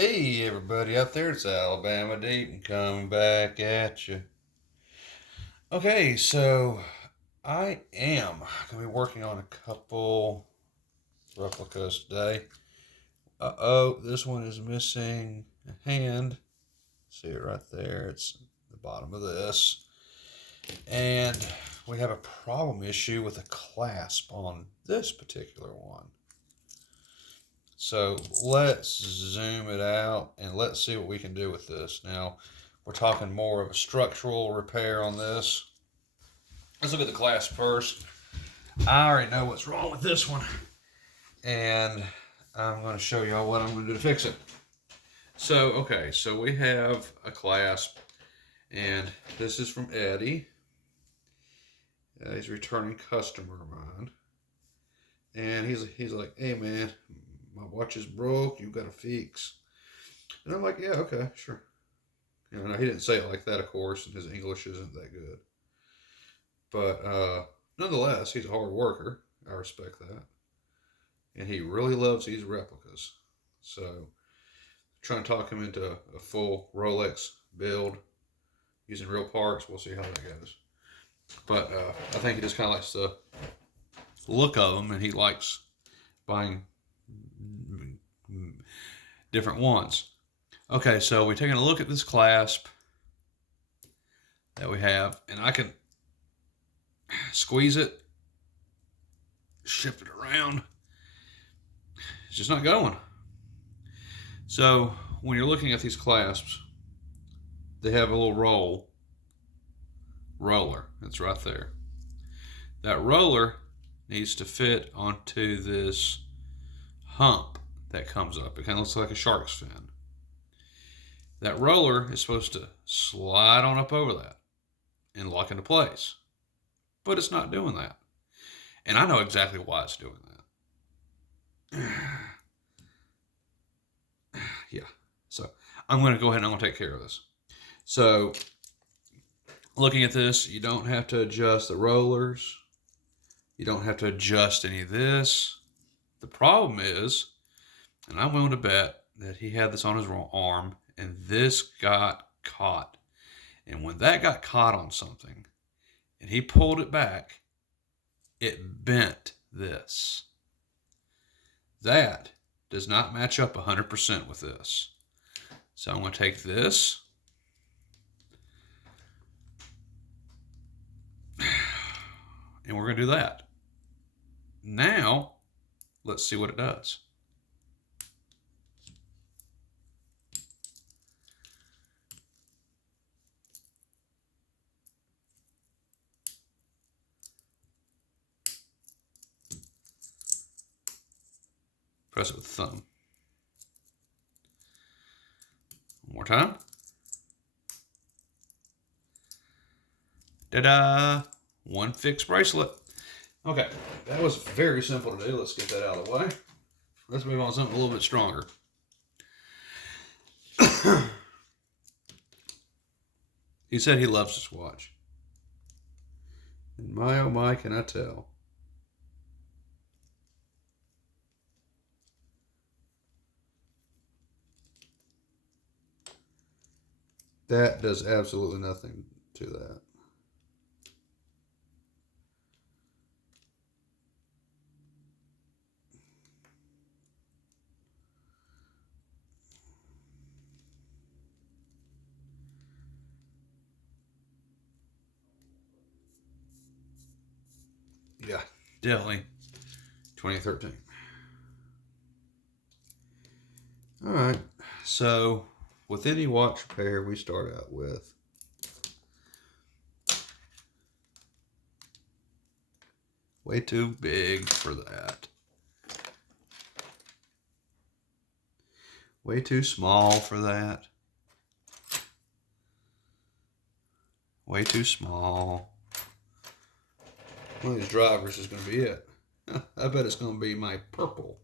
Hey everybody out there, it's Alabama Deep and coming back at you. Okay, so I am going to be working on a couple replicas today. Uh-oh, this one is missing a hand. See it right there, it's the bottom of this. And we have a problem issue with a clasp on this particular one. So let's zoom it out and let's see what we can do with this. Now, we're talking more of a structural repair on this. Let's look at the clasp first. I already know what's wrong with this one, and I'm going to show y'all what I'm going to do to fix it. So, okay, so we have a clasp, and this is from Eddie. He's a returning customer of mine. And he's like, hey man, my watch is broke, you got to fix. And I'm like, yeah, okay, sure. You know, he didn't say it like that, of course, and his English isn't that good. But nonetheless, he's a hard worker. I respect that. And he really loves these replicas. So, trying to talk him into a full Rolex build using real parts. We'll see how that goes. But I think he just kind of likes the look of them, and he likes buying different ones. Okay, so we're taking a look at this clasp that we have, and I can squeeze it, shift it around. It's just not going. So when you're looking at these clasps, they have a little roller. It's right there. That roller needs to fit onto this hump that comes up. It kind of looks like a shark's fin. That roller is supposed to slide on up over that and lock into place. But it's not doing that. And I know exactly why it's doing that. Yeah. So I'm going to go ahead and I'm going to take care of this. So looking at this, you don't have to adjust the rollers. You don't have to adjust any of this. The problem is, and I'm willing to bet that he had this on his arm and this got caught. And when that got caught on something and he pulled it back, it bent this. That does not match up 100% with this. So I'm going to take this and we're going to do that. Now, let's see what it does. Press it with the thumb. One more time. Ta-da! One fixed bracelet. Okay, that was very simple to do. Let's get that out of the way. Let's move on to something a little bit stronger. He said he loves this watch. And my oh my, can I tell. That does absolutely nothing to that. Yeah, definitely 2013. All right, so with any watch repair, we start out with way too big for that. Way too small for that. Way too small. One of these drivers is going to be it. I bet it's going to be my purple.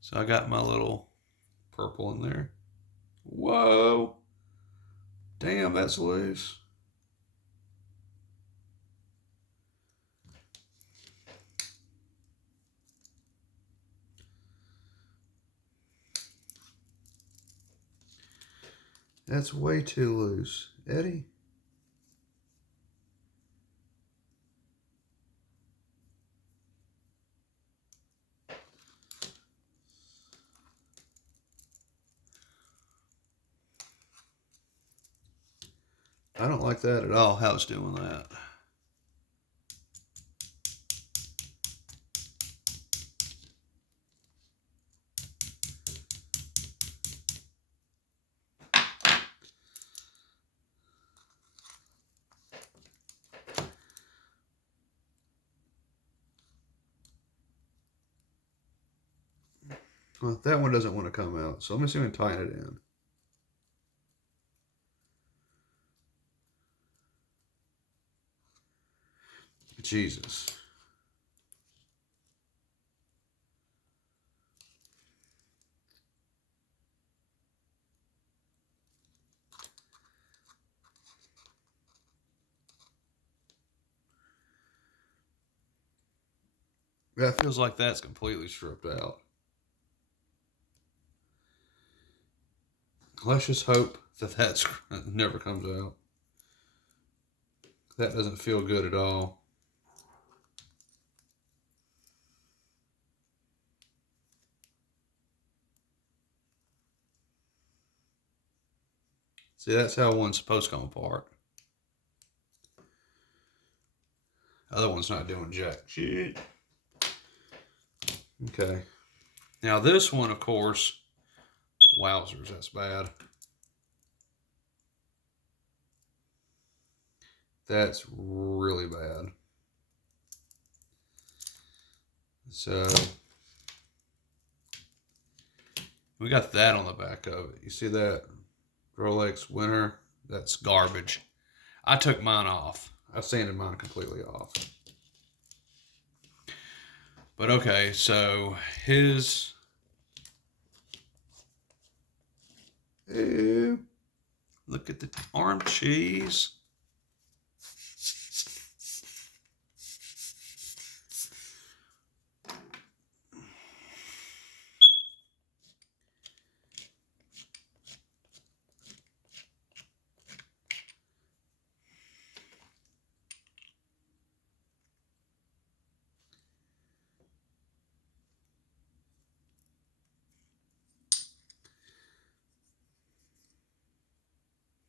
So I got my little purple in there. Whoa. Damn, that's loose. That's way too loose. Eddie? I don't like that at all, how it's doing that. Well, that one doesn't want to come out, so let me see if I can tighten it in. Jesus. That feels like that's completely stripped out. Let's just hope that that never comes out. That doesn't feel good at all. See, that's how one's supposed to come apart. Other one's not doing jack shit. Okay. Now this one, of course, wowzers, that's bad. That's really bad. So we got that on the back of it. You see that? Rolex Winter? That's garbage. I took mine off. I sanded mine completely off. But okay, so his... Ew. Look at the arm cheese.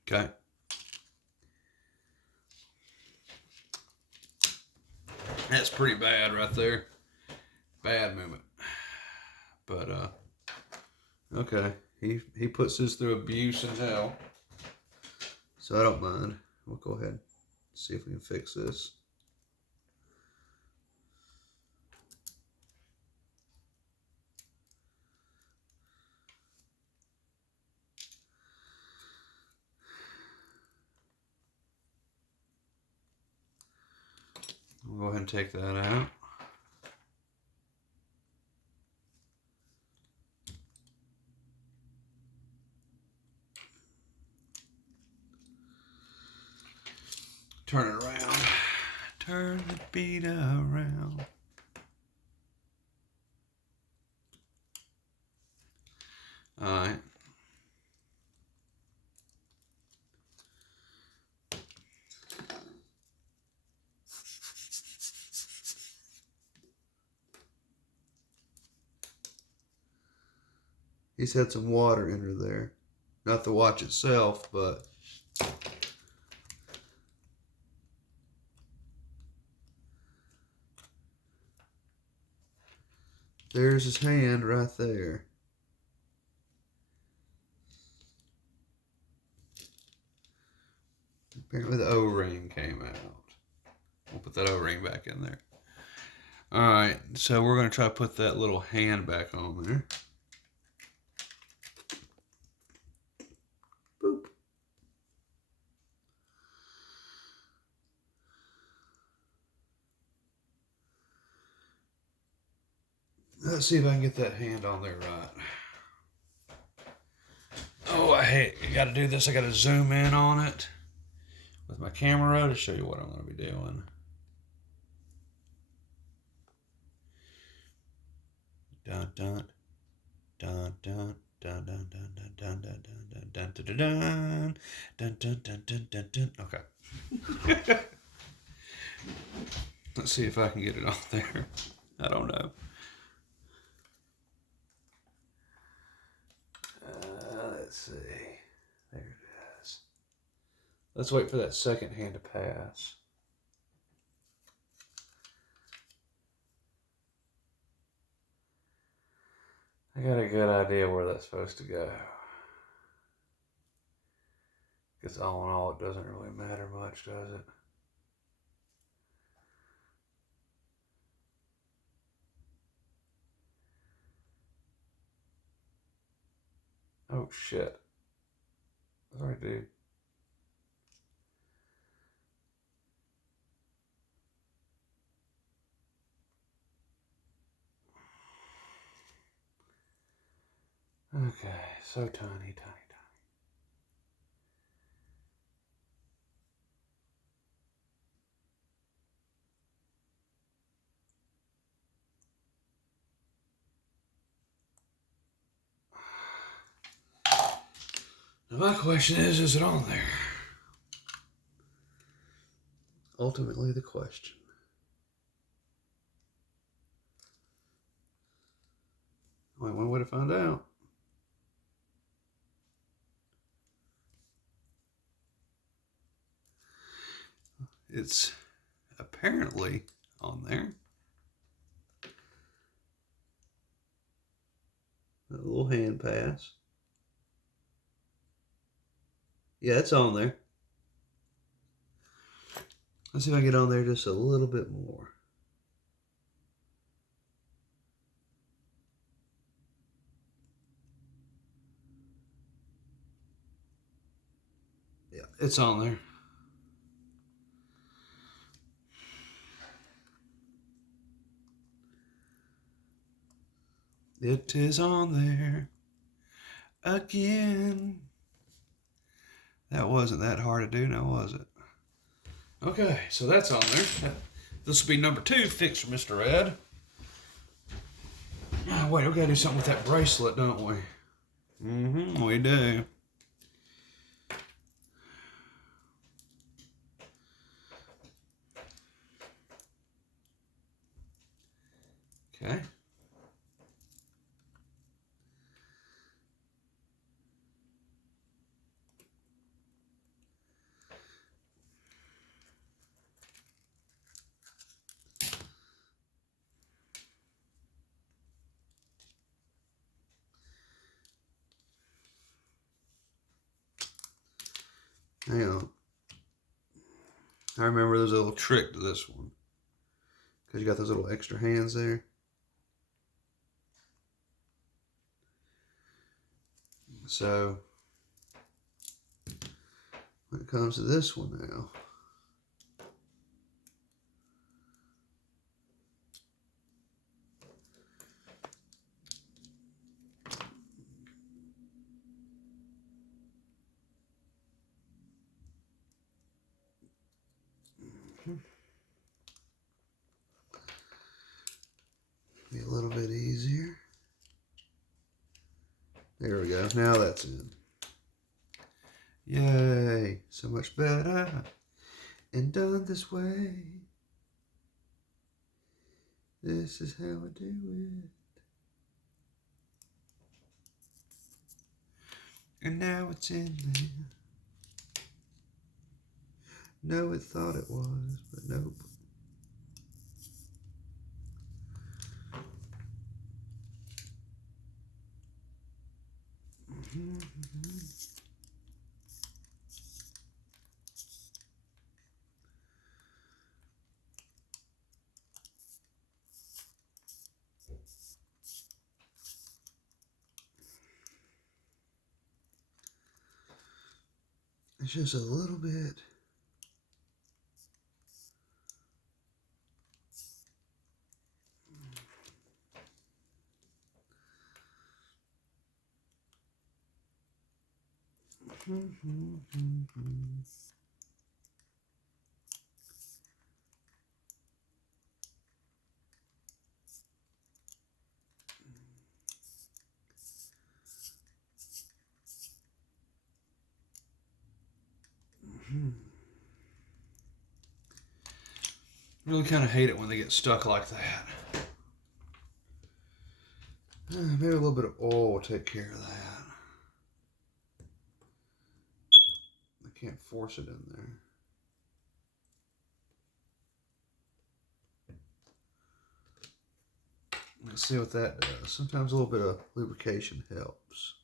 Okay. That's pretty bad right there. Bad movement. But, okay. He puts this through abuse and hell. So I don't mind. We'll go ahead and see if we can fix this. We'll go ahead and take that out. Turn it around. Turn the beat around. All right. He's had some water enter there. Not the watch itself, but there's his hand right there. Apparently the O-ring came out. We'll put that O-ring back in there. Alright, so we're going to try to put that little hand back on there. Boop. Let's see if I can get that hand on there right. Oh, I hate, you got to do this. I got to zoom in on it with my camera to show you what I'm going to be doing. Dun, dun, dun, dun, Dun dun dun dun dun dun dun dun dun dun dun dun dun dun dun dun. Okay. Let's see if I can get it on there. I don't know. Let's see. There it is. Let's wait for that second hand to pass. I got a good idea where that's supposed to go. Because all in all, it doesn't really matter much, does it? Oh, shit. Sorry, dude. Okay, so tiny, tiny, tiny. Now my question is it on there? Ultimately the question. Only one way to find out. It's apparently on there. A little hand pass. Yeah, it's on there. Let's see if I can get on there just a little bit more. Yeah, it's on there. It is on there again. That wasn't that hard to do, now was it? Okay, so that's on there. This will be number 2 fixed for Mr. Ed. Ah, wait, we gotta do something with that bracelet, don't we? We do. Okay. Hang on. I remember there's a little trick to this one. Because you got those little extra hands there. So, when it comes to this one now, be a little bit easier. There we go. Now that's in. Yay! So much better and done this way. This is how I do it. And now it's in there. No, it thought it was, but nope. It's just a little bit. Really kind of hate it when they get stuck like that. Maybe a little bit of oil will take care of that. I can't force it in there. Let's see what that does. Sometimes a little bit of lubrication helps.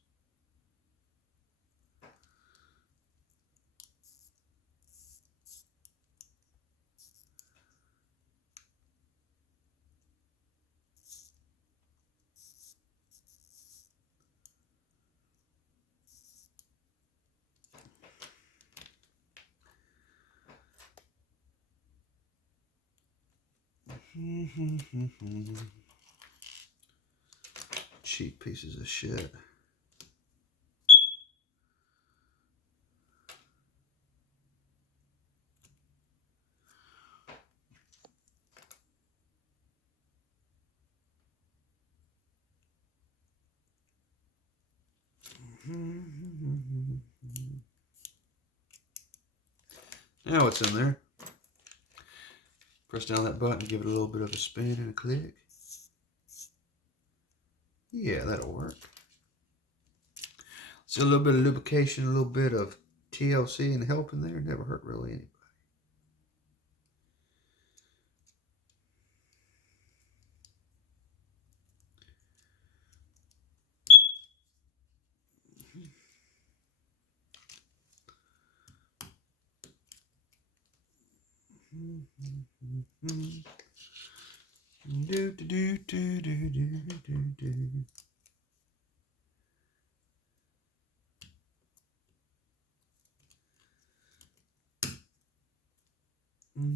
Cheap pieces of shit. Now what's in there? Press down that button, give it a little bit of a spin and a click. Yeah, that'll work. So a little bit of lubrication, a little bit of TLC and help in there. Never hurt really anybody. Do do do do do do do.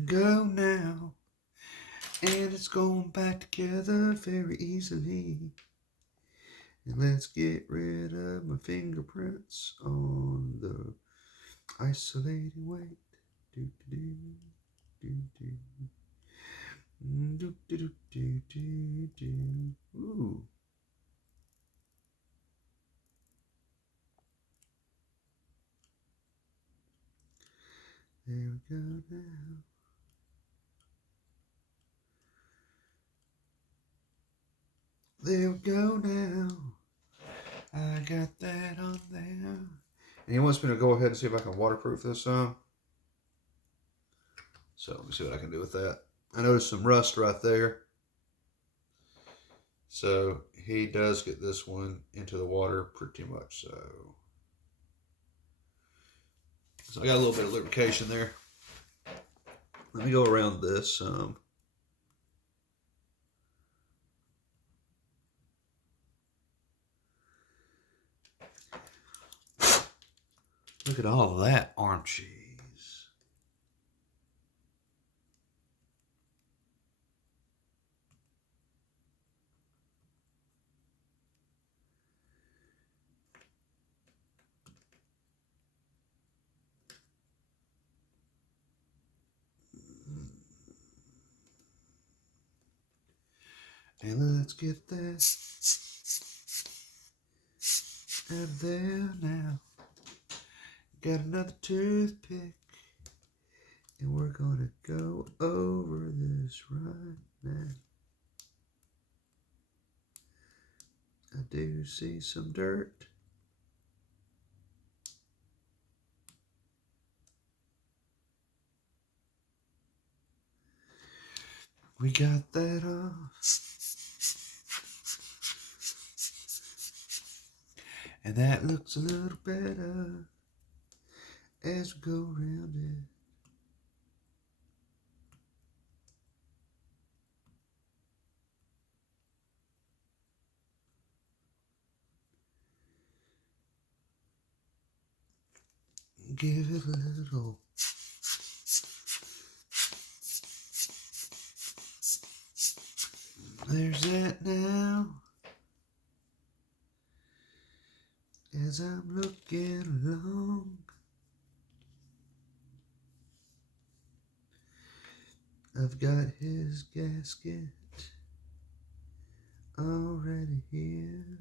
Go now, and it's going back together very easily. And let's get rid of my fingerprints on the isolating weight. Do do do do do do do do do. Ooh. There we go now. There we go now. I got that on there. And he wants me to go ahead and see if I can waterproof this some. So let me see what I can do with that. I noticed some rust right there. So he does get this one into the water pretty much so. So I got a little bit of lubrication there. Let me go around this some. Look at all of that arm cheese. And let's get that out of there now. Got another toothpick. And we're gonna go over this right now. I do see some dirt. We got that off. And that looks a little better as we go around it. Give it a little. There's that now. As I'm looking along, I've got his gasket already here.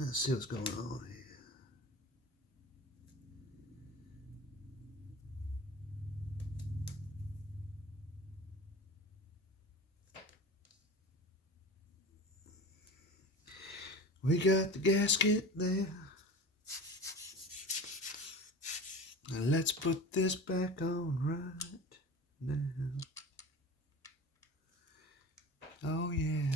Let's see what's going on here. We got the gasket there. Now let's put this back on right now. Oh yeah.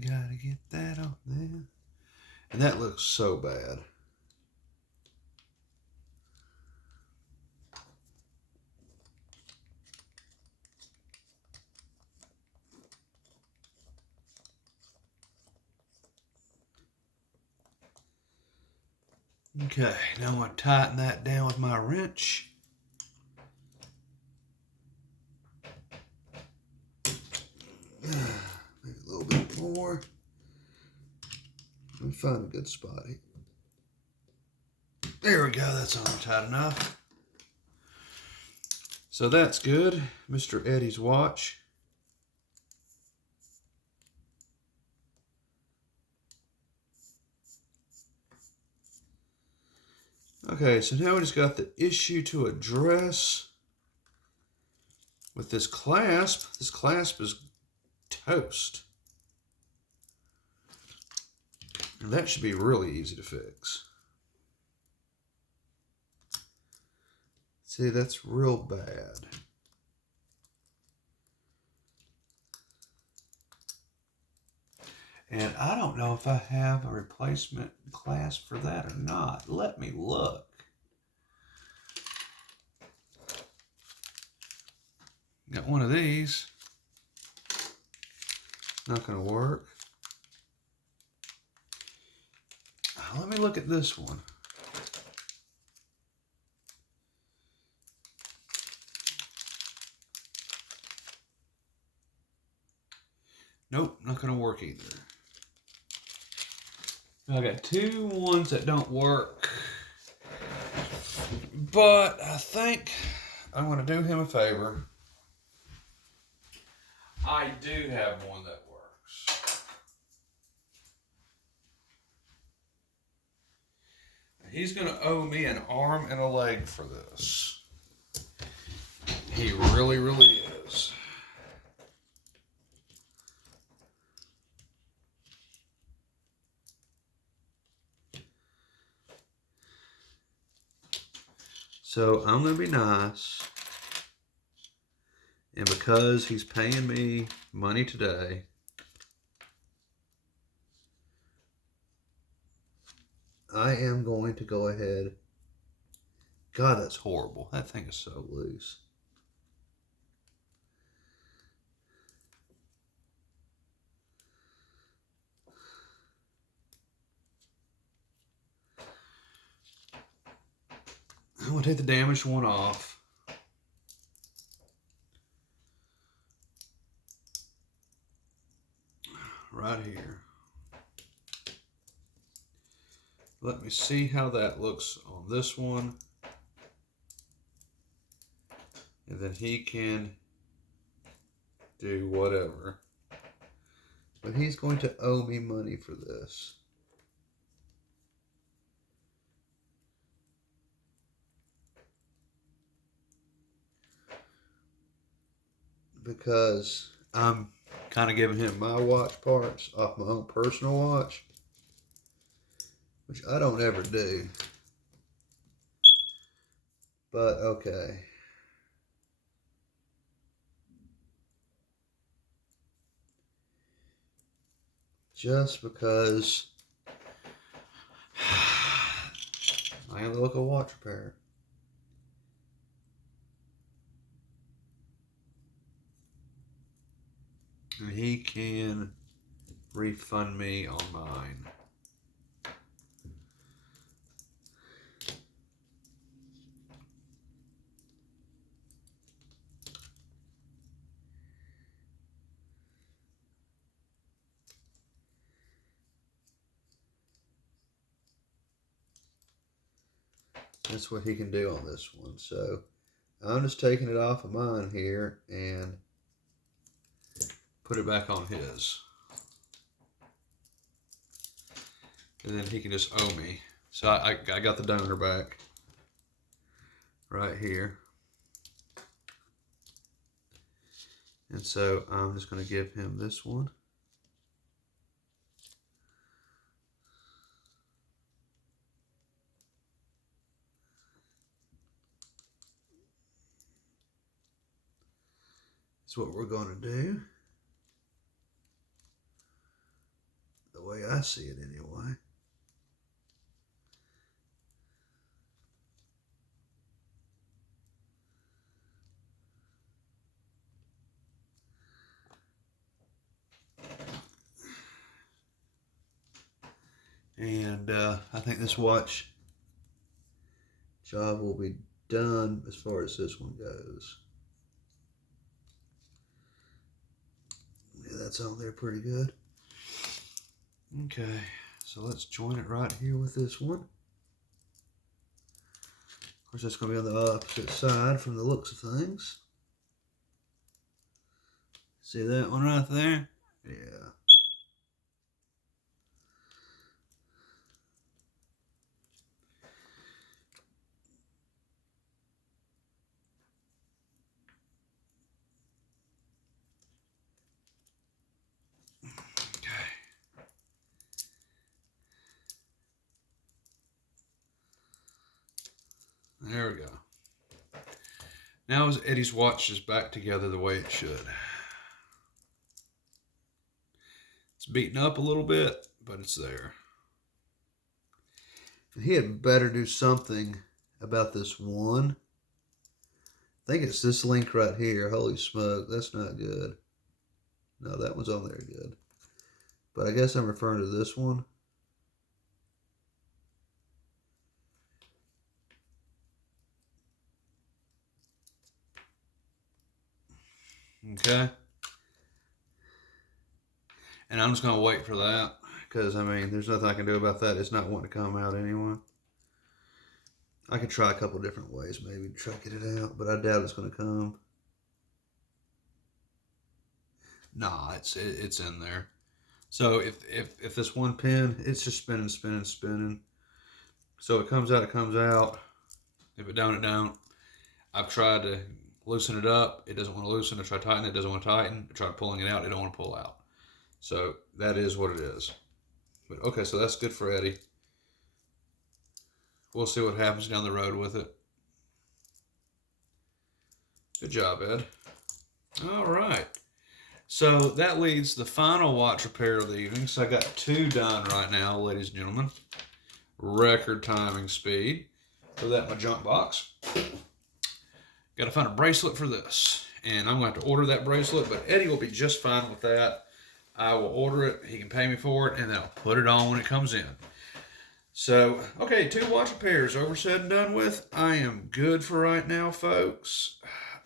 Gotta get that on there. And that looks so bad. Okay, now I'm going to tighten that down with my wrench. Maybe a little bit more. Let me find a good spot here. There we go, that's on tight enough. So that's good. Mr. Eddie's watch. Okay, so now we just got the issue to address with this clasp. This clasp is toast. And that should be really easy to fix. See, that's real bad. And I don't know if I have a replacement clasp for that or not. Let me look. Got one of these. Not going to work. Let me look at this one. Nope, not going to work either. I got two ones that don't work. But I think I'm going to do him a favor. I do have one that works. He's going to owe me an arm and a leg for this. He really, really is. So I'm going to be nice. And because he's paying me money today, I am going to go ahead. God, that's horrible. That thing is so loose. I'm going to take the damaged one off. Right here. Let me see how that looks on this one. And then he can do whatever. But he's going to owe me money for this. Because I'm kind of giving him my watch parts off my own personal watch, which I don't ever do. But okay. Just because I am the local watch repair. And he can refund me on mine. That's what he can do on this one. So I'm just taking it off of mine here and put it back on his. And then he can just owe me. So I got the donor back right here. And so I'm just going to give him this one. That's what we're going to do. The way I see it anyway. And I think this watch job will be done as far as this one goes. Yeah, that's on there pretty good. Okay, so let's join it right here with this one. Of course, that's going to be on the opposite side from the looks of things. See that one right there? Yeah. There we go. Now is Eddie's watch is back together the way it should. It's beaten up a little bit, but it's there. He had better do something about this one. I think it's this link right here. Holy smoke, that's not good. No, that one's on there good. But I guess I'm referring to this one. Okay. And I'm just going to wait for that. Because, I mean, there's nothing I can do about that. It's not wanting to come out anyway. I could try a couple different ways maybe to try to get it out. But I doubt it's going to come. Nah, it's in there. So if this one pin, it's just spinning, spinning, spinning. So it comes out, it comes out. If it don't, it don't. I've tried to loosen it up. It doesn't want to loosen. I try to tighten it. It doesn't want to tighten. I try pulling it out. It don't want to pull out. So that is what it is. But okay, so that's good for Eddie. We'll see what happens down the road with it. Good job, Ed. All right. So that leads the final watch repair of the evening. So I got 2 done right now, ladies and gentlemen. Record timing speed. Put that in my junk box. Got to find a bracelet for this. And I'm going to have to order that bracelet, but Eddie will be just fine with that. I will order it. He can pay me for it, and then I'll put it on when it comes in. So, okay, 2 watch repairs over, said and done with. I am good for right now, folks.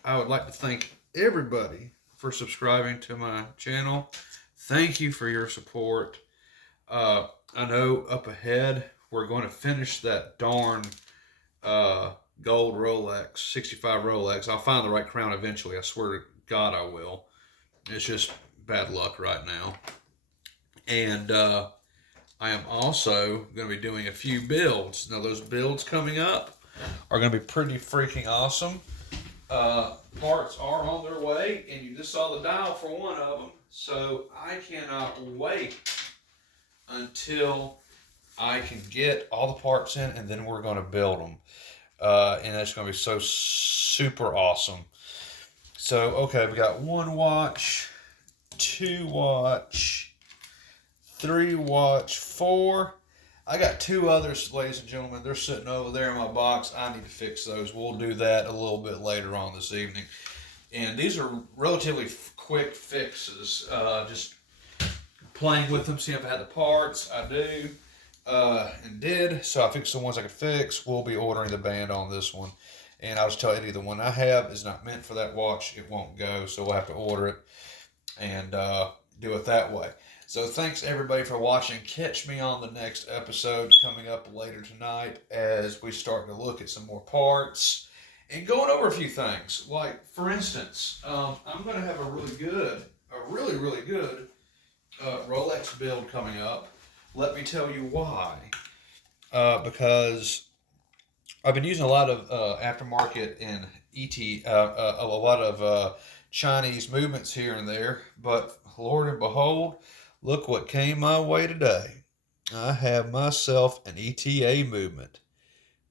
I would like to thank everybody for subscribing to my channel. Thank you for your support. I know up ahead we're going to finish that darn gold Rolex, 65 Rolex. I'll find the right crown eventually. I swear to God I will. It's just bad luck right now. And I am also going to be doing a few builds. Now those builds coming up are going to be pretty freaking awesome. Parts are on their way, and you just saw the dial for one of them. So I cannot wait until I can get all the parts in, and then we're going to build them. And that's going to be so super awesome. So, okay, we got 1 watch, 2 watch, 3 watch, 4. I got 2 others, ladies and gentlemen. They're sitting over there in my box. I need to fix those. We'll do that a little bit later on this evening. And these are relatively quick fixes. Just playing with them, seeing if I had the parts. I do. And did. So I fixed the ones I could fix. We'll be ordering the band on this one. And I'll just tell Eddie the one I have is not meant for that watch. It won't go. So we'll have to order it and do it that way. So thanks everybody for watching. Catch me on the next episode coming up later tonight as we start to look at some more parts and going over a few things. Like for instance, I'm going to have a really good Rolex build coming up. Let me tell you why. Because I've been using a lot of aftermarket and a lot of Chinese movements here and there, but Lord and behold, look what came my way today. I have myself an ETA movement.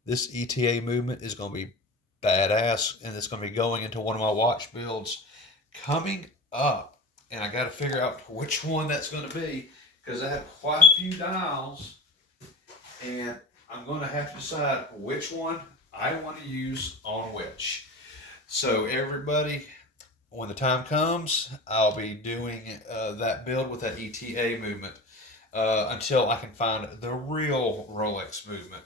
This ETA movement is going to be badass, and it's going to be going into one of my watch builds coming up. And I got to figure out which one that's going to be because I have quite a few dials, and I'm going to have to decide which one I want to use on which. So everybody, when the time comes, I'll be doing that build with that ETA movement until I can find the real Rolex movement.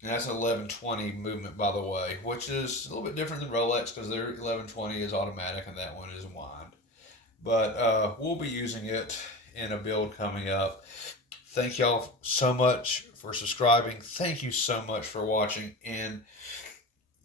And that's an 1120 movement, by the way, which is a little bit different than Rolex because their 1120 is automatic and that one is wind. But we'll be using it in a build coming up. Thank y'all so much for subscribing. Thank you so much for watching. And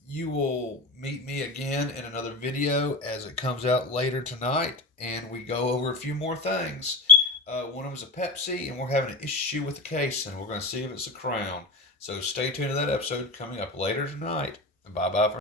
you will meet me again in another video as it comes out later tonight. And we go over a few more things. One of them is a Pepsi, and we're having an issue with the case, and we're going to see if it's a Crown. So stay tuned to that episode coming up later tonight. Bye-bye for